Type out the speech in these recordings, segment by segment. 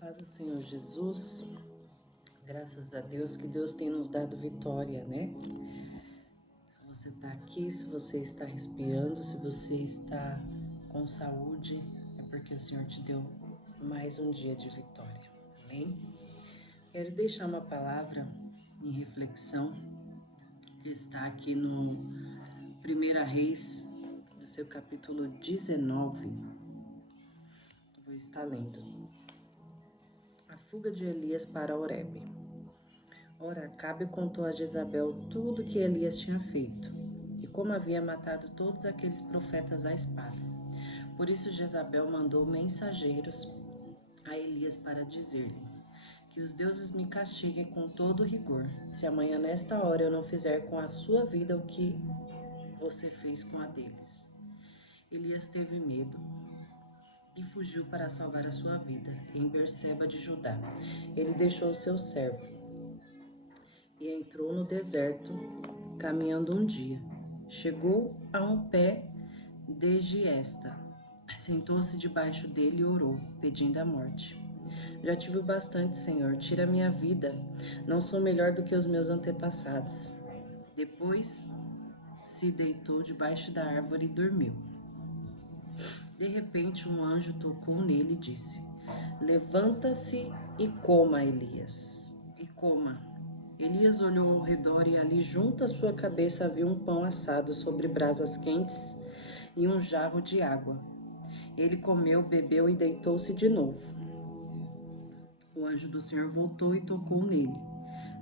Paz do Senhor Jesus, graças a Deus que Deus tem nos dado vitória, né? Se você está aqui, se você está respirando, se você está com saúde, é porque o Senhor te deu mais um dia de vitória, amém? Quero deixar uma palavra em reflexão que está aqui no 1 Reis, do seu capítulo 19. Vou estar lendo. A fuga de Elias para Horebe. Ora, Acabe contou a Jezabel tudo que Elias tinha feito, e como havia matado todos aqueles profetas à espada. Por isso Jezabel mandou mensageiros a Elias para dizer-lhe: que os deuses me castiguem com todo rigor, se amanhã nesta hora eu não fizer com a sua vida o que você fez com a deles. Elias teve medo e fugiu para salvar a sua vida em Berseba de Judá. Ele deixou seu servo e entrou no deserto, caminhando um dia. Chegou a um pé de giesta. Sentou-se debaixo dele e orou, pedindo a morte. Já tive o bastante, Senhor, tira minha vida. Não sou melhor do que os meus antepassados. Depois se deitou debaixo da árvore e dormiu. De repente, um anjo tocou nele e disse: levanta-se e coma, Elias. E coma. Elias olhou ao redor e ali junto à sua cabeça havia um pão assado sobre brasas quentes e um jarro de água. Ele comeu, bebeu e deitou-se de novo. O anjo do Senhor voltou e tocou nele.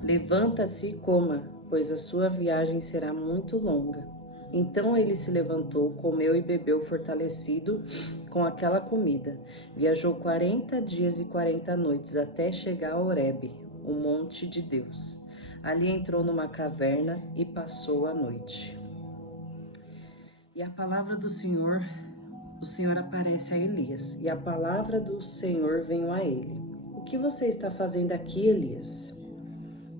Levanta-se e coma, pois a sua viagem será muito longa. Então ele se levantou, comeu e bebeu fortalecido com aquela comida. Viajou 40 dias e 40 noites até chegar a Horebe, o monte de Deus. Ali entrou numa caverna e passou a noite. E a palavra do Senhor, o Senhor aparece a Elias, e a palavra do Senhor veio a ele. O que você está fazendo aqui, Elias?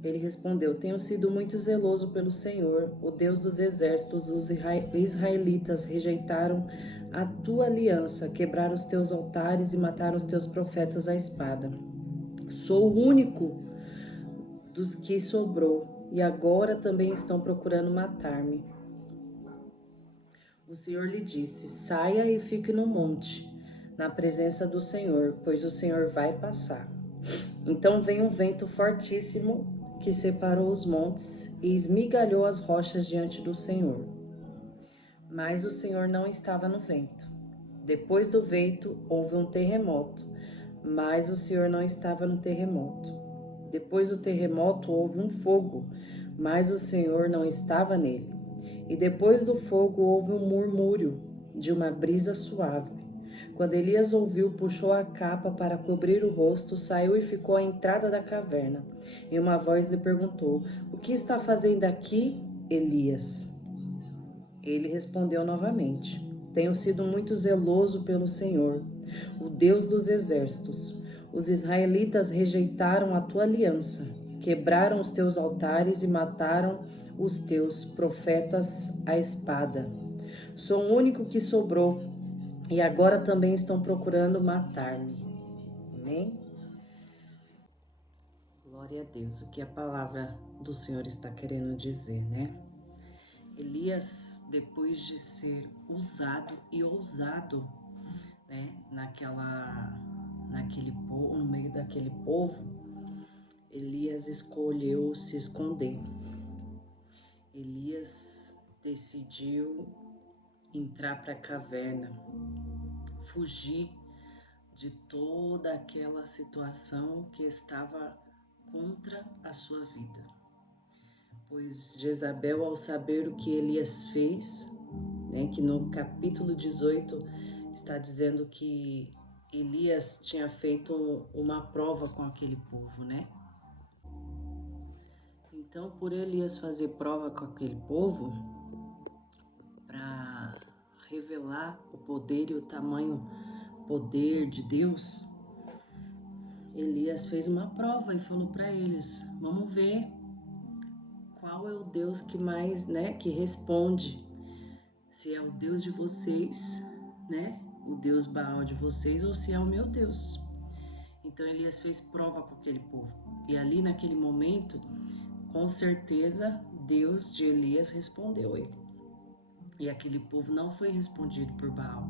Ele respondeu: tenho sido muito zeloso pelo Senhor, o Deus dos exércitos. Os israelitas rejeitaram a tua aliança, quebraram os teus altares e mataram os teus profetas à espada. Sou o único dos que sobrou, e agora também estão procurando matar-me. O Senhor lhe disse: saia e fique no monte, na presença do Senhor, pois o Senhor vai passar. Então veio um vento fortíssimo que separou os montes e esmigalhou as rochas diante do Senhor. Mas o Senhor não estava no vento. Depois do vento houve um terremoto, mas o Senhor não estava no terremoto. Depois do terremoto houve um fogo, mas o Senhor não estava nele. E depois do fogo houve um murmúrio de uma brisa suave. Quando Elias ouviu, puxou a capa para cobrir o rosto, saiu e ficou à entrada da caverna. E uma voz lhe perguntou: o que está fazendo aqui, Elias? Ele respondeu novamente: tenho sido muito zeloso pelo Senhor, o Deus dos exércitos. Os israelitas rejeitaram a tua aliança, quebraram os teus altares e mataram os teus profetas à espada. Sou o único que sobrou, e agora também estão procurando matar-me. Amém? Glória a Deus, o que a palavra do Senhor está querendo dizer, né? Elias, depois de ser usado e ousado, né, no meio daquele povo, Elias escolheu se esconder. Elias decidiu entrar para a caverna, fugir de toda aquela situação que estava contra a sua vida. Pois Jezabel, ao saber o que Elias fez, né, que no capítulo 18 está dizendo que Elias tinha feito uma prova com aquele povo, né? Então, por Elias fazer prova com aquele povo, para revelar o poder e o tamanho poder de Deus, Elias fez uma prova e falou para eles: vamos ver qual é o Deus que mais, né, que responde. Se é o Deus de vocês, né, o Deus Baal de vocês, ou se é o meu Deus. Então Elias fez prova com aquele povo. E ali naquele momento, com certeza, Deus de Elias respondeu ele. E aquele povo não foi respondido por Baal,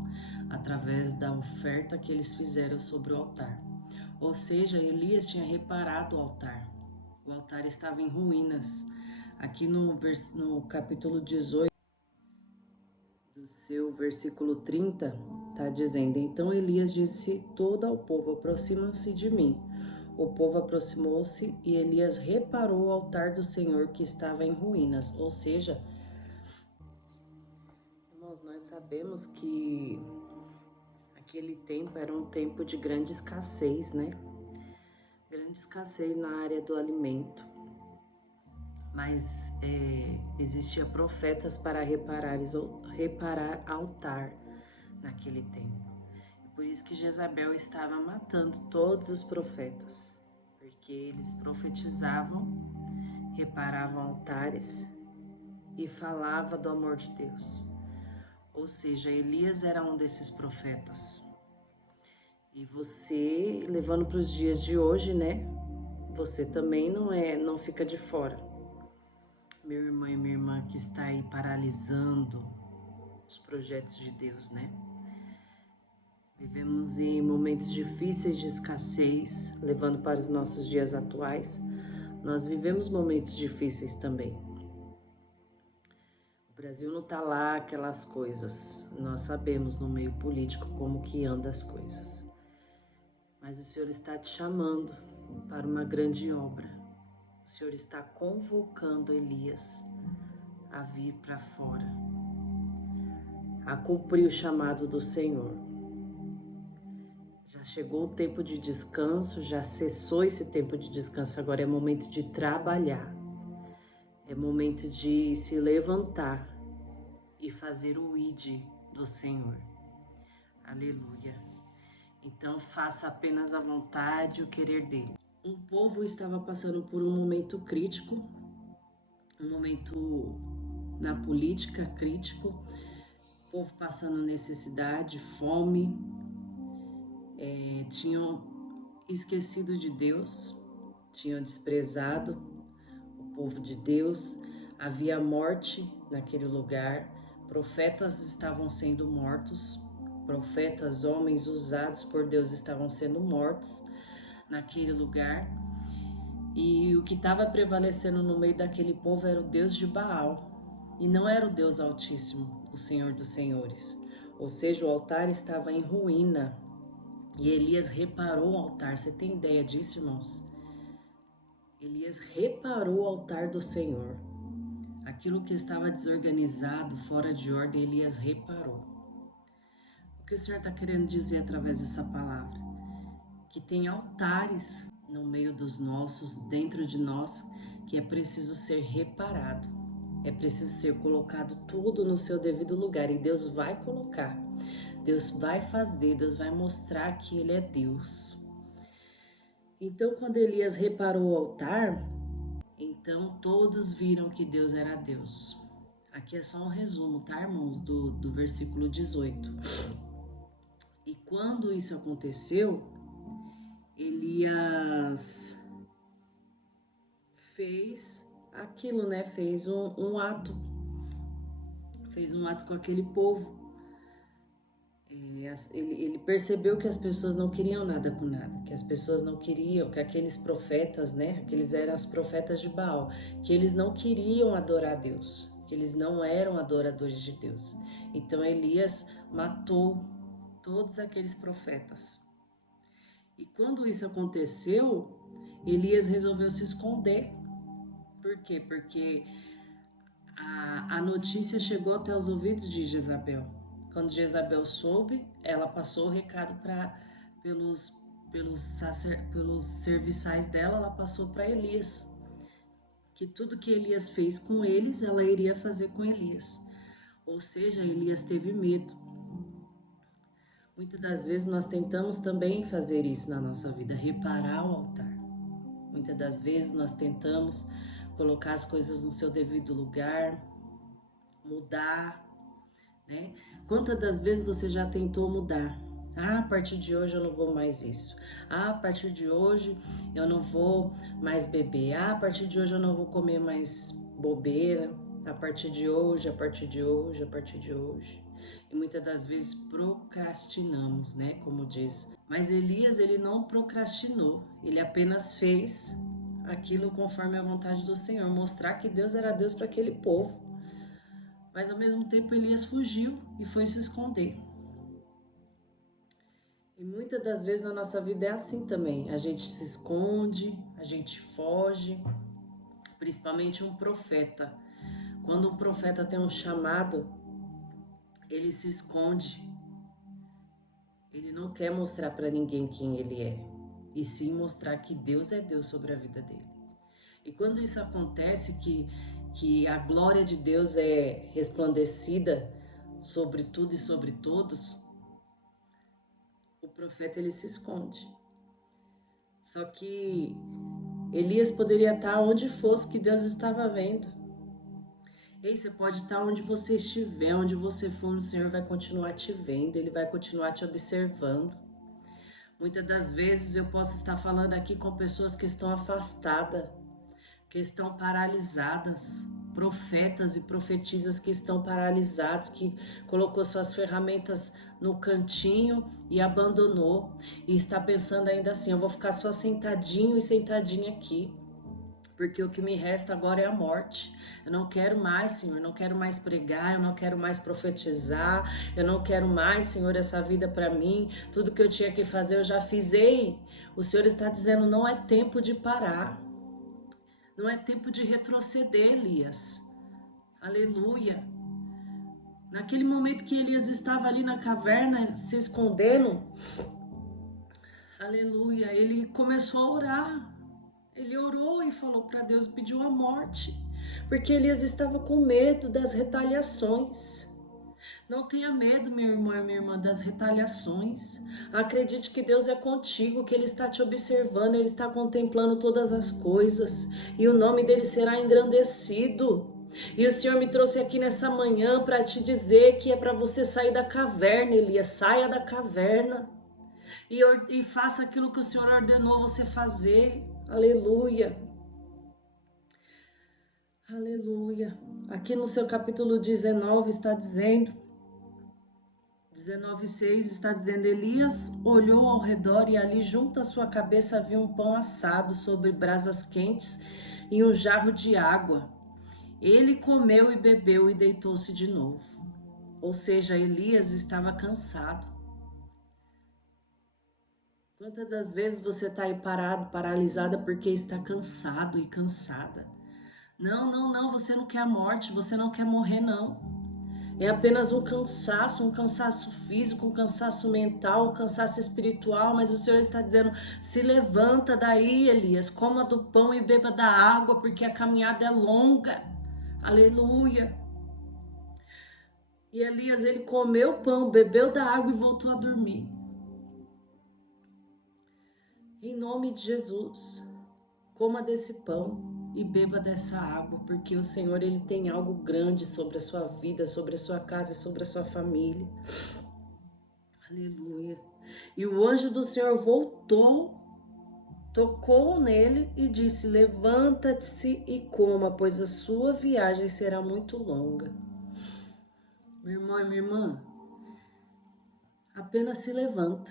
através da oferta que eles fizeram sobre o altar. Ou seja, Elias tinha reparado o altar. O altar estava em ruínas. Aqui no capítulo 18, do seu versículo 30, está dizendo: Então Elias disse todo ao povo: aproximam-se de mim. O povo aproximou-se e Elias reparou o altar do Senhor que estava em ruínas. Ou seja, irmãos, nós sabemos que aquele tempo era um tempo de grande escassez, né? Grande escassez na área do alimento. Mas existia profetas para reparar altar naquele tempo. E por isso que Jezabel estava matando todos os profetas, porque eles profetizavam, reparavam altares e falavam do amor de Deus. Ou seja, Elias era um desses profetas. E você, levando para os dias de hoje, né? Você também não fica de fora. Meu irmão e minha irmã que está aí paralisando os projetos de Deus, né? Vivemos em momentos difíceis de escassez, levando para os nossos dias atuais. Nós vivemos momentos difíceis também. O Brasil não está lá aquelas coisas. Nós sabemos no meio político como que anda as coisas. Mas o Senhor está te chamando para uma grande obra. O Senhor está convocando Elias a vir para fora, a cumprir o chamado do Senhor. Já chegou o tempo de descanso, já cessou esse tempo de descanso, agora é momento de trabalhar. É momento de se levantar e fazer o ID do Senhor. Aleluia. Então faça apenas a vontade e o querer dele. Um povo estava passando por um momento crítico, um momento na política crítico, o povo passando necessidade, fome, tinham esquecido de Deus, tinham desprezado o povo de Deus, havia morte naquele lugar, profetas estavam sendo mortos, profetas, homens usados por Deus estavam sendo mortos naquele lugar, e o que estava prevalecendo no meio daquele povo era o Deus de Baal, e não era o Deus Altíssimo, o Senhor dos Senhores. Ou seja, o altar estava em ruína, e Elias reparou o altar. Você tem ideia disso, irmãos? Elias reparou o altar do Senhor. Aquilo que estava desorganizado, fora de ordem, Elias reparou. O que o Senhor está querendo dizer através dessa palavra? Que tem altares no meio dos nossos, dentro de nós, que é preciso ser reparado. É preciso ser colocado tudo no seu devido lugar. E Deus vai colocar. Deus vai fazer, Deus vai mostrar que Ele é Deus. Então, quando Elias reparou o altar, então todos viram que Deus era Deus. Aqui é só um resumo, tá, irmãos, do versículo 18. E quando isso aconteceu, Elias fez aquilo, né? Fez um ato. Fez um ato com aquele povo. Ele percebeu que as pessoas não queriam nada com nada, que as pessoas não queriam, que aqueles profetas, né, aqueles eram os profetas de Baal, que eles não queriam adorar a Deus, que eles não eram adoradores de Deus. Então Elias matou todos aqueles profetas. E quando isso aconteceu, Elias resolveu se esconder. Por quê? Porque a notícia chegou até os ouvidos de Jezabel. Quando Jezabel soube, ela passou o recado pelos serviçais dela, ela passou para Elias. Que tudo que Elias fez com eles, ela iria fazer com Elias. Ou seja, Elias teve medo. Muitas das vezes nós tentamos também fazer isso na nossa vida, reparar o altar. Muitas das vezes nós tentamos colocar as coisas no seu devido lugar, mudar, né? Quantas das vezes você já tentou mudar Ah, a partir de hoje eu não vou mais isso. Ah, a partir de hoje eu não vou mais beber. Ah, a partir de hoje eu não vou comer mais bobeira. A partir de hoje, a partir de hoje, a partir de hoje. E muitas das vezes procrastinamos, né? Como diz. Mas Elias, ele não procrastinou. Ele apenas fez aquilo conforme a vontade do Senhor. Mostrar que Deus era Deus para aquele povo. Mas ao mesmo tempo Elias fugiu e foi se esconder. E muitas das vezes na nossa vida é assim também. A gente se esconde, a gente foge, principalmente um profeta. Quando um profeta tem um chamado, ele se esconde. Ele não quer mostrar para ninguém quem ele é, e sim mostrar que Deus é Deus sobre a vida dele. E quando isso acontece, que a glória de Deus é resplandecida sobre tudo e sobre todos, o profeta ele se esconde. Só que Elias poderia estar onde fosse que Deus estava vendo. Ei, você pode estar onde você estiver, onde você for, o Senhor vai continuar te vendo, Ele vai continuar te observando. Muitas das vezes eu posso estar falando aqui com pessoas que estão afastadas, que estão paralisadas, profetas e profetisas que estão paralisados, que colocou suas ferramentas no cantinho e abandonou, e está pensando ainda assim, eu vou ficar só sentadinho e sentadinha aqui, porque o que me resta agora é a morte. Eu não quero mais, Senhor, eu não quero mais pregar, eu não quero mais profetizar, eu não quero mais, Senhor, essa vida para mim, tudo que eu tinha que fazer eu já fiz. Ei, o Senhor está dizendo, não é tempo de parar, não é tempo de retroceder, Elias. Aleluia. Naquele momento que Elias estava ali na caverna se escondendo, aleluia, ele começou a orar. Ele orou e falou para Deus, pediu a morte, porque Elias estava com medo das retaliações. Não tenha medo, meu irmão e minha irmã, das retaliações. Acredite que Deus é contigo, que Ele está te observando, Ele está contemplando todas as coisas, e o nome dEle será engrandecido. E o Senhor me trouxe aqui nessa manhã para te dizer que é para você sair da caverna, Elias, saia da caverna e faça aquilo que o Senhor ordenou você fazer. Aleluia. Aleluia. Aqui no seu capítulo 19 está dizendo, 19:6 está dizendo, Elias olhou ao redor e ali junto à sua cabeça havia um pão assado sobre brasas quentes e um jarro de água. Ele comeu e bebeu e deitou-se de novo. Ou seja, Elias estava cansado. Quantas das vezes você está aí parado, paralisada porque está cansado e cansada? Não, você não quer a morte, você não quer morrer, não. É apenas um cansaço físico, um cansaço mental, um cansaço espiritual, mas o Senhor está dizendo, se levanta daí, Elias, coma do pão e beba da água, porque a caminhada é longa. Aleluia. E Elias, ele comeu o pão, bebeu da água e voltou a dormir. Em nome de Jesus, coma desse pão e beba dessa água, porque o Senhor, Ele tem algo grande sobre a sua vida, sobre a sua casa e sobre a sua família. Aleluia. E o anjo do Senhor voltou, tocou nele e disse, levanta-se e coma, pois a sua viagem será muito longa. Meu irmão e minha irmã, apenas se levanta.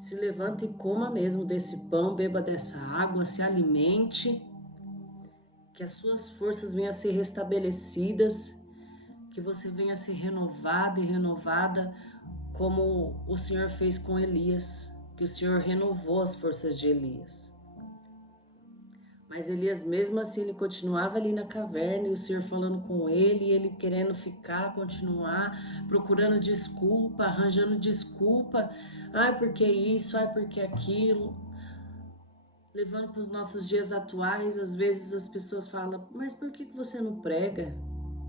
Se levanta e coma mesmo desse pão, beba dessa água, se alimente, que as suas forças venham a ser restabelecidas, que você venha a ser renovado e renovada, como o Senhor fez com Elias, que o Senhor renovou as forças de Elias. Mas Elias, mesmo assim, ele continuava ali na caverna, e o Senhor falando com ele, e ele querendo ficar, continuar, procurando desculpa, arranjando desculpa. Ai, porque isso, ai, porque aquilo. Levando para os nossos dias atuais, às vezes as pessoas falam, mas por que você não prega?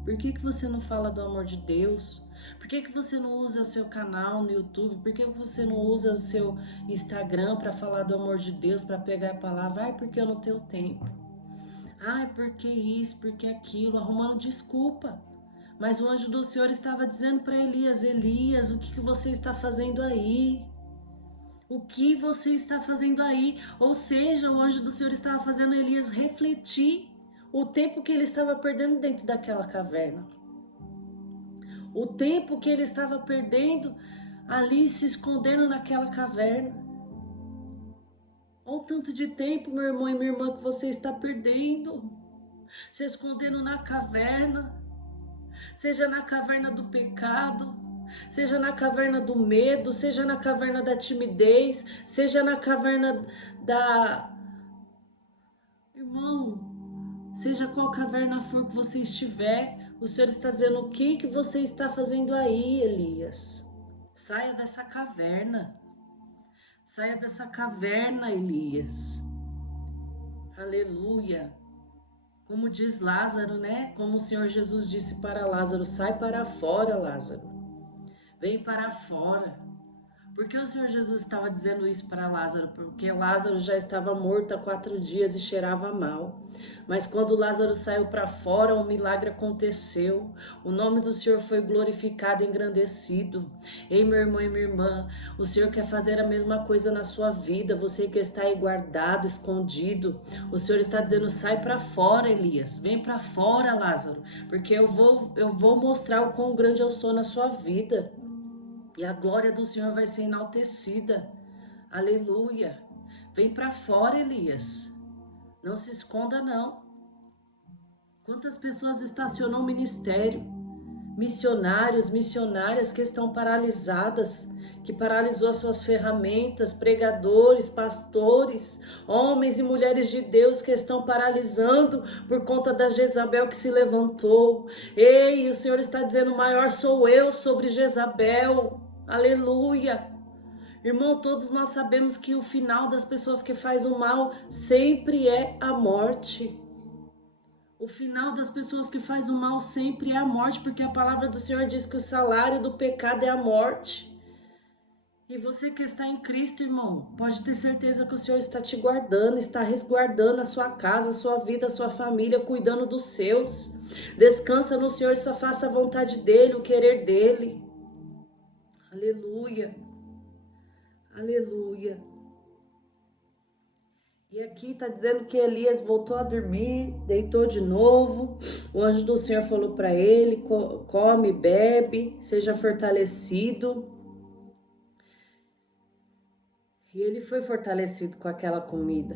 Por que você não fala do amor de Deus? Por que você não usa o seu canal no YouTube? Por que você não usa o seu Instagram para falar do amor de Deus, para pegar a palavra? Ai, porque eu não tenho tempo. Ai, porque isso, porque aquilo, arrumando desculpa. Mas o anjo do Senhor estava dizendo para Elias: Elias, o que você está fazendo aí? O que você está fazendo aí? Ou seja, o anjo do Senhor estava fazendo Elias refletir o tempo que ele estava perdendo dentro daquela caverna. O tempo que ele estava perdendo ali se escondendo naquela caverna. Olha o tanto de tempo, meu irmão e minha irmã, que você está perdendo. Se escondendo na caverna. Seja na caverna do pecado, seja na caverna do medo, seja na caverna da timidez, seja na caverna da... Irmão, seja qual caverna for que você estiver, o Senhor está dizendo: o que você está fazendo aí, Elias? Saia dessa caverna. Saia dessa caverna, Elias. Aleluia. Como diz Lázaro, né? Como o Senhor Jesus disse para Lázaro: sai para fora, Lázaro. Vem para fora. Por que o Senhor Jesus estava dizendo isso para Lázaro? Porque Lázaro já estava morto há 4 dias e cheirava mal. Mas quando Lázaro saiu para fora, um milagre aconteceu. O nome do Senhor foi glorificado e engrandecido. Ei, meu irmão e minha irmã, o Senhor quer fazer a mesma coisa na sua vida. Você que está aí guardado, escondido. O Senhor está dizendo: sai para fora, Elias. Vem para fora, Lázaro. Porque eu vou mostrar o quão grande eu sou na sua vida. E a glória do Senhor vai ser enaltecida. Aleluia. Vem para fora, Elias. Não se esconda, não. Quantas pessoas estacionam o ministério? Missionários, missionárias que estão paralisadas, que paralisou as suas ferramentas, pregadores, pastores, homens e mulheres de Deus que estão paralisando por conta da Jezabel que se levantou. Ei, o Senhor está dizendo: maior sou eu sobre Jezabel. Aleluia. Irmão, todos nós sabemos que o final das pessoas que fazem o mal sempre é a morte. O final das pessoas que fazem o mal sempre é a morte, porque a palavra do Senhor diz que o salário do pecado é a morte. E você que está em Cristo, irmão, pode ter certeza que o Senhor está te guardando, está resguardando a sua casa, a sua vida, a sua família, cuidando dos seus. Descansa no Senhor e só faça a vontade dEle, o querer dEle. Aleluia. Aleluia. E aqui está dizendo que Elias voltou a dormir, deitou de novo. O anjo do Senhor falou para ele: come, bebe, seja fortalecido. E ele foi fortalecido com aquela comida.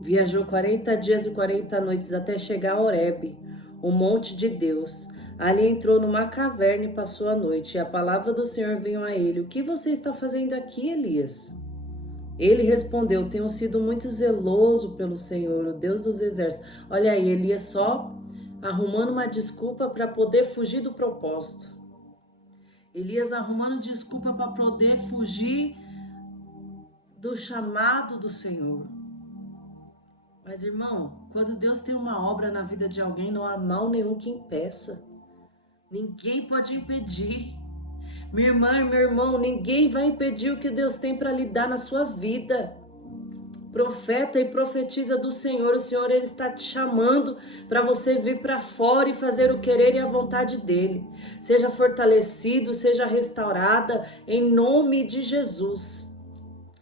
Viajou 40 dias e 40 noites até chegar a Horebe, o monte de Deus. Ali entrou numa caverna e passou a noite. E a palavra do Senhor veio a ele: o que você está fazendo aqui, Elias? Ele respondeu: tenho sido muito zeloso pelo Senhor, o Deus dos exércitos. Olha aí, Elias só arrumando uma desculpa para poder fugir do propósito. Elias arrumando desculpa para poder fugir do chamado do Senhor. Mas, irmão, quando Deus tem uma obra na vida de alguém, não há mal nenhum que impeça. Ninguém pode impedir. Minha irmã e meu irmão, ninguém vai impedir o que Deus tem para lhe dar na sua vida. Profeta e profetiza do Senhor. O Senhor, Ele está te chamando para você vir para fora e fazer o querer e a vontade dEle. Seja fortalecido, seja restaurada, em nome de Jesus.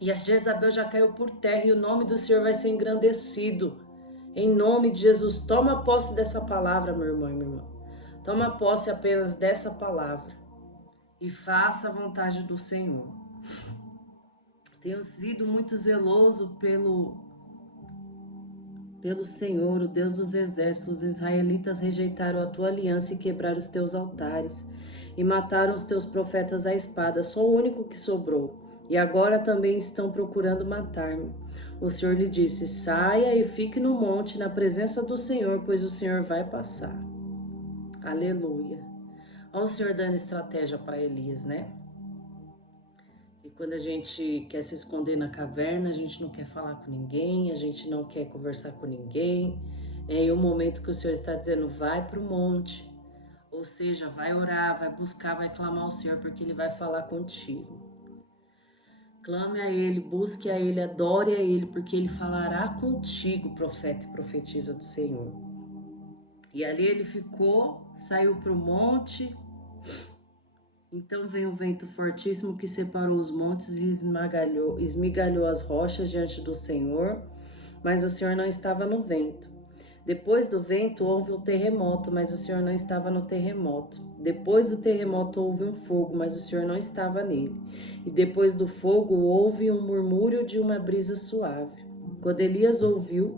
E a Jezabel já caiu por terra e o nome do Senhor vai ser engrandecido. Em nome de Jesus, toma posse dessa palavra, meu irmão e minha irmã. Toma posse apenas dessa palavra e faça a vontade do Senhor. Tenho sido muito zeloso pelo Senhor, o Deus dos exércitos. Os israelitas rejeitaram a tua aliança e quebraram os teus altares e mataram os teus profetas à espada. Sou o único que sobrou. E agora também estão procurando matar-me. O Senhor lhe disse: saia e fique no monte na presença do Senhor, pois o Senhor vai passar. Aleluia. Olha o Senhor dando estratégia para Elias, né? E quando a gente quer se esconder na caverna, a gente não quer falar com ninguém, a gente não quer conversar com ninguém. É em um momento que o Senhor está dizendo: vai para o monte. Ou seja, vai orar, vai buscar, vai clamar ao Senhor, porque Ele vai falar contigo. Clame a Ele, busque a Ele, adore a Ele, porque Ele falará contigo, profeta e profetisa do Senhor. E ali ele ficou, saiu para o monte. Então veio um vento fortíssimo que separou os montes e esmigalhou as rochas diante do Senhor, mas o Senhor não estava no vento. Depois do vento houve um terremoto, mas o Senhor não estava no terremoto. Depois do terremoto houve um fogo, mas o Senhor não estava nele. E depois do fogo houve um murmúrio de uma brisa suave. Quando Elias ouviu,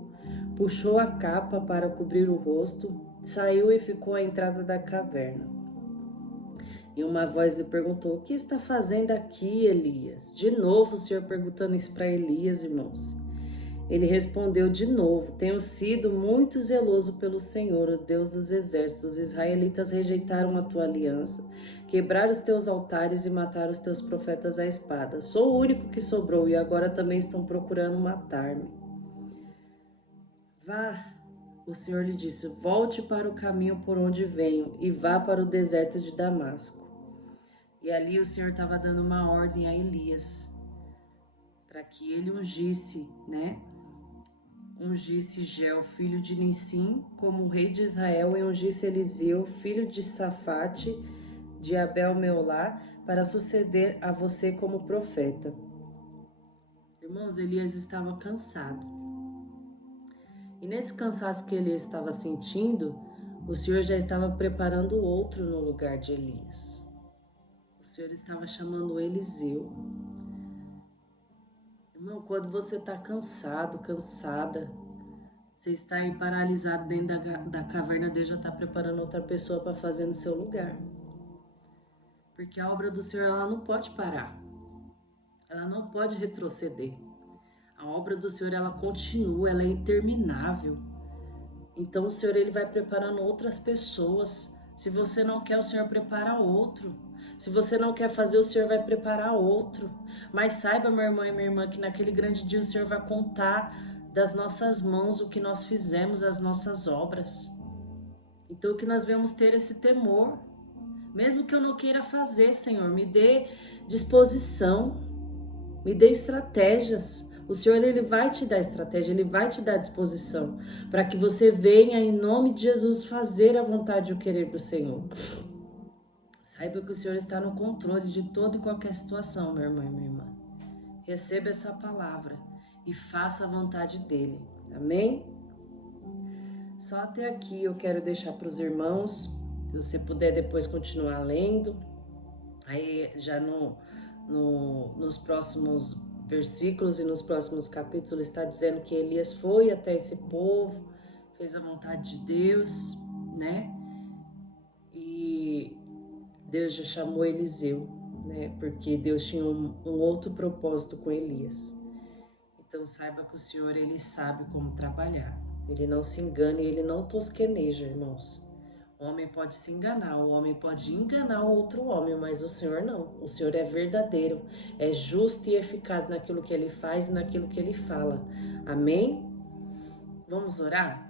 puxou a capa para cobrir o rosto, saiu e ficou à entrada da caverna. E uma voz lhe perguntou: O que está fazendo aqui, Elias? De novo o Senhor perguntando isso para Elias, irmãos. Ele respondeu de novo: Tenho sido muito zeloso pelo Senhor, o Deus dos exércitos. Os israelitas rejeitaram a tua aliança, quebraram os teus altares e mataram os teus profetas à espada. Sou o único que sobrou e agora também estão procurando matar-me. Vá, o Senhor lhe disse: Volte para o caminho por onde venho e vá para o deserto de Damasco. E ali o Senhor estava dando uma ordem a Elias para que ele ungisse, Ungisse Geu, filho de Nissim, como rei de Israel, e ungisse Eliseu, filho de Safate, de Abel-Meolá, para suceder a você como profeta. Irmãos, Elias estava cansado. E nesse cansaço que Elias estava sentindo, o Senhor já estava preparando outro no lugar de Elias. O Senhor estava chamando Eliseu. Irmão, quando você está cansado, cansada, você está aí paralisado dentro da caverna, Deus já está preparando outra pessoa para fazer no seu lugar. Porque a obra do Senhor, ela não pode parar. Ela não pode retroceder. A obra do Senhor, ela continua, ela é interminável. Então o Senhor, ele vai preparando outras pessoas. Se você não quer, o Senhor prepara outro. Se você não quer fazer, o Senhor vai preparar outro. Mas saiba, meu irmão e minha irmã, que naquele grande dia o Senhor vai contar das nossas mãos o que nós fizemos, as nossas obras. Então que nós devemos ter esse temor. Mesmo que eu não queira fazer, Senhor, me dê disposição, me dê estratégias. O Senhor, ele vai te dar estratégia, ele vai te dar disposição para que você venha, em nome de Jesus, fazer a vontade e o querer do Senhor. Saiba que o Senhor está no controle de toda e qualquer situação, meu irmão e minha irmã. Receba essa palavra e faça a vontade dele. Amém? Só até aqui eu quero deixar para os irmãos, se você puder depois continuar lendo, aí já nos próximos versículos e nos próximos capítulos está dizendo que Elias foi até esse povo, fez a vontade de Deus, E Deus já chamou Eliseu, porque Deus tinha um outro propósito com Elias. Então saiba que o Senhor, ele sabe como trabalhar. Ele não se engana e ele não tosqueneja, irmãos. O homem pode se enganar, o homem pode enganar outro homem, mas o Senhor não. O Senhor é verdadeiro, é justo e eficaz naquilo que ele faz e naquilo que ele fala. Amém? Vamos orar?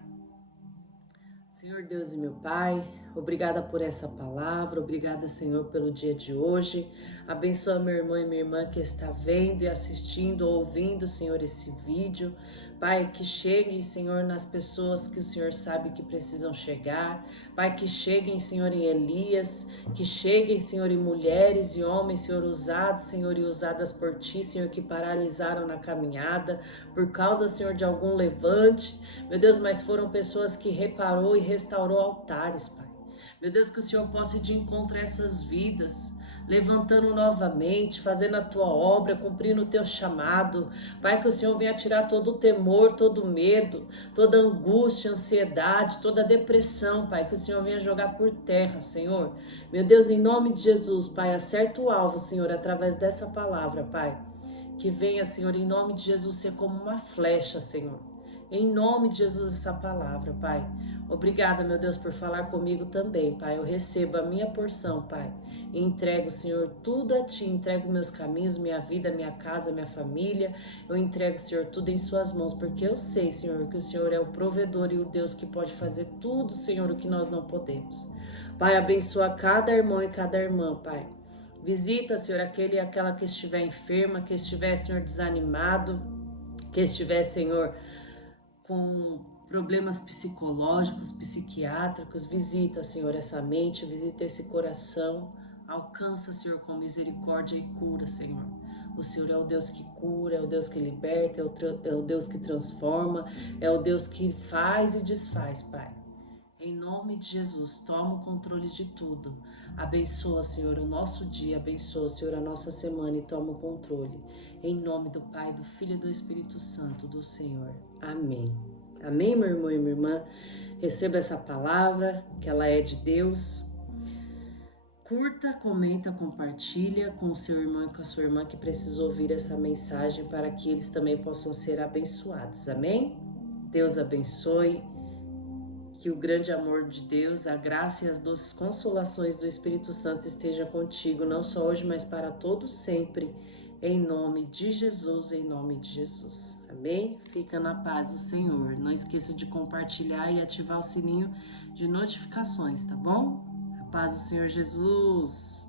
Senhor Deus e meu Pai, obrigada por essa palavra, obrigada, Senhor, pelo dia de hoje. Abençoa meu irmão e minha irmã que está vendo e assistindo, ouvindo, Senhor, esse vídeo. Pai, que cheguem, Senhor, nas pessoas que o Senhor sabe que precisam chegar. Pai, que cheguem, Senhor, em Elias, que cheguem, Senhor, em mulheres e homens, Senhor, usados, Senhor, e usadas por Ti, Senhor, que paralisaram na caminhada por causa, Senhor, de algum levante. Meu Deus, mas foram pessoas que reparou e restaurou altares, Pai. Meu Deus, que o Senhor possa ir de encontro a essas vidas, levantando novamente, fazendo a tua obra, cumprindo o teu chamado. Pai, que o Senhor venha tirar todo o temor, todo o medo, toda a angústia, ansiedade, toda a depressão, Pai, que o Senhor venha jogar por terra, Senhor. Meu Deus, em nome de Jesus, Pai, acerta o alvo, Senhor, através dessa palavra, Pai. Que venha, Senhor, em nome de Jesus, ser como uma flecha, Senhor. Em nome de Jesus, essa palavra, Pai. Obrigada, meu Deus, por falar comigo também, Pai. Eu recebo a minha porção, Pai. E entrego, Senhor, tudo a Ti. Entrego meus caminhos, minha vida, minha casa, minha família. Eu entrego, Senhor, tudo em Suas mãos, porque eu sei, Senhor, que o Senhor é o provedor e o Deus que pode fazer tudo, Senhor, o que nós não podemos. Pai, abençoa cada irmão e cada irmã, Pai. Visita, Senhor, aquele e aquela que estiver enferma, que estiver, Senhor, desanimado, que estiver, Senhor, com problemas psicológicos, psiquiátricos. Visita, Senhor, essa mente, visita esse coração. Alcança, Senhor, com misericórdia e cura, Senhor. O Senhor é o Deus que cura, é o Deus que liberta, é o Deus que transforma, é o Deus que faz e desfaz, Pai. Em nome de Jesus, toma o controle de tudo. Abençoa, Senhor, o nosso dia, abençoa, Senhor, a nossa semana e toma o controle. Em nome do Pai, do Filho e do Espírito Santo do Senhor. Amém. Amém, meu irmão e minha irmã? Receba essa palavra, que ela é de Deus. Curta, comenta, compartilha com o seu irmão e com a sua irmã que precisa ouvir essa mensagem para que eles também possam ser abençoados. Amém? Deus abençoe. Que o grande amor de Deus, a graça e as doces consolações do Espírito Santo estejam contigo, não só hoje, mas para todos sempre. Em nome de Jesus, em nome de Jesus. Amém? Fica na paz do Senhor. Não esqueça de compartilhar e ativar o sininho de notificações, tá bom? A paz do Senhor Jesus.